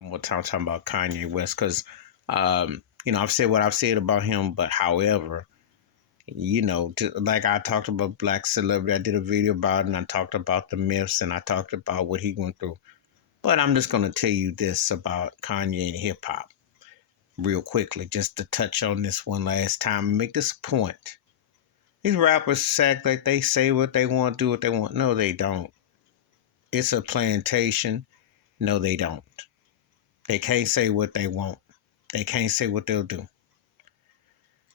More time talking about Kanye West because, I've said what I've said about him, but however, like I talked about Black Celebrity, I did a video about it and I talked about the myths and I talked about what he went through. But I'm just going to tell you this about Kanye and hip hop real quickly, just to touch on this one last time and make this point. These rappers act like they say what they want, do what they want. No, they don't. It's a plantation. No, they don't. They can't say what they want. They can't say what they'll do.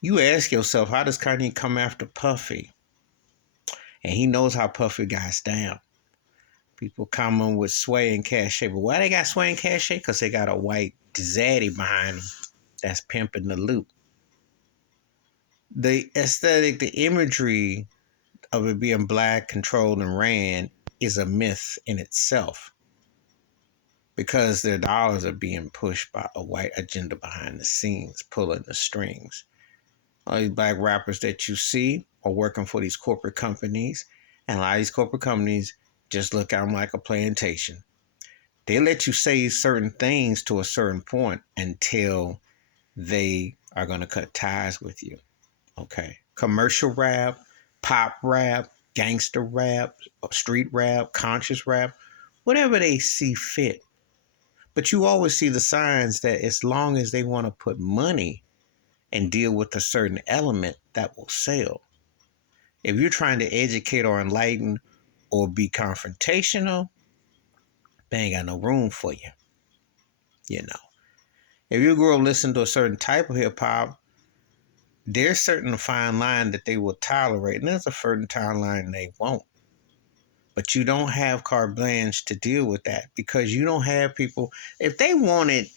You ask yourself, how does Kanye come after Puffy? And he knows how Puffy got down. People come on with Sway and Cache. But why they got Sway and Cache? Because they got a white zaddy behind them that's pimping the loot. The aesthetic, the imagery of it being black, controlled, and ran is a myth in itself. Because their dollars are being pushed by a white agenda behind the scenes, pulling the strings. All these black rappers that you see are working for these corporate companies, and a lot of these corporate companies just look at them like a plantation. They let you say certain things to a certain point until they are going to cut ties with you. Okay. Commercial rap, pop rap, gangster rap, street rap, conscious rap, whatever they see fit. But you always see the signs that as long as they want to put money and deal with a certain element, that will sell. If you're trying to educate or enlighten or be confrontational, they ain't got no room for you. If you grow up listening to a certain type of hip hop, there's certain fine line that they will tolerate, and there's a certain fine line they won't. But you don't have carte blanche to deal with that because you don't have people. If they wanted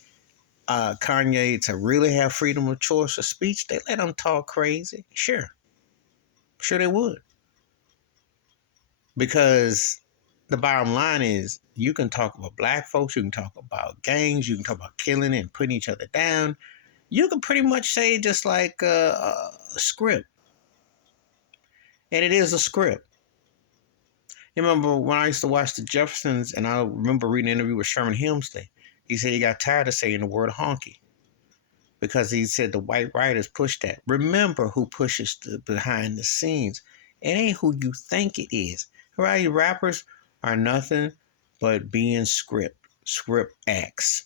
Kanye to really have freedom of choice of speech, they let him talk crazy. Sure they would. Because the bottom line is you can talk about black folks, you can talk about gangs, you can talk about killing and putting each other down. You can pretty much say just like a script. And it is a script. You remember when I used to watch the Jeffersons, and I remember reading an interview with Sherman Hemsley. He said he got tired of saying the word honky because he said the white writers pushed that. Remember who pushes behind the scenes. It ain't who you think it is. Right? Rappers are nothing but being script acts.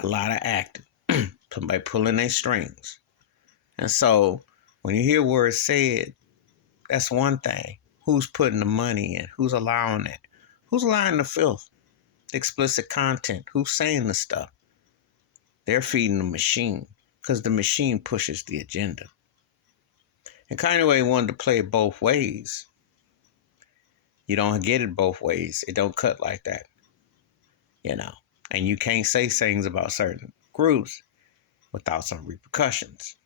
A lot of acting by pulling their strings. And so when you hear words said, that's one thing. Who's putting the money in? Who's allowing it? Who's allowing the filth? Explicit content? Who's saying the stuff? They're feeding the machine because the machine pushes the agenda. And Kanye wanted to play it both ways. You don't get it both ways. It don't cut like that. And you can't say things about certain groups without some repercussions.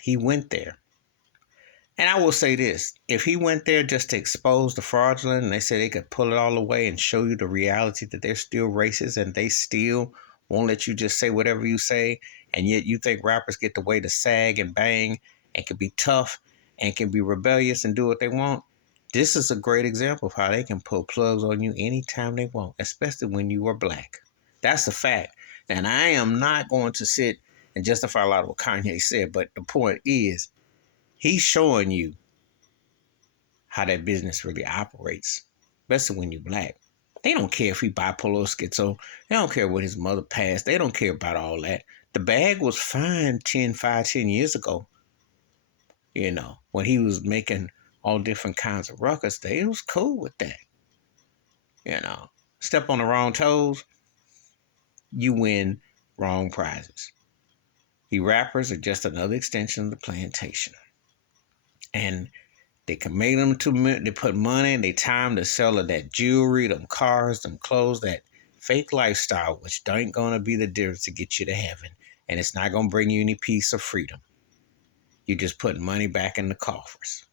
He went there. And I will say this, if he went there just to expose the fraudulent and they said they could pull it all away and show you the reality that they're still racist and they still won't let you just say whatever you say, and yet you think rappers get the way to sag and bang and can be tough and can be rebellious and do what they want, this is a great example of how they can pull plugs on you anytime they want, especially when you are black. That's a fact. And I am not going to sit and justify a lot of what Kanye said, but the point is, he's showing you how that business really operates, especially when you're black. They don't care if he bipolar or schizo. They don't care what his mother passed. They don't care about all that. The bag was fine 10 years ago. When he was making all different kinds of ruckus, they was cool with that. Step on the wrong toes, you win wrong prizes. The rappers are just another extension of the plantation. And they can make them they put money and they time to sell that jewelry, them cars, them clothes, that fake lifestyle, which ain't going to be the difference to get you to heaven. And it's not going to bring you any peace or freedom. You just put money back in the coffers.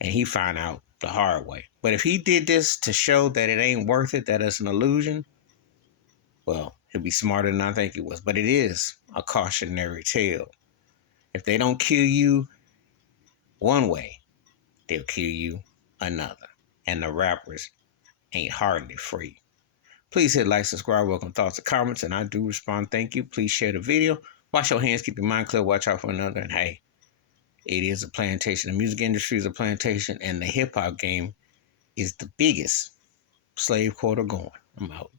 And he found out the hard way. But if he did this to show that it ain't worth it, that it's an illusion, well, he'll be smarter than I think he was. But it is a cautionary tale. If they don't kill you one way, they'll kill you another. And the rappers ain't hardly free. Please hit like, subscribe, welcome thoughts and comments, and I do respond. Thank you. Please share the video. Wash your hands, keep your mind clear, watch out for another. And hey, it is a plantation. The music industry is a plantation, and the hip hop game is the biggest slave quarter going. I'm out.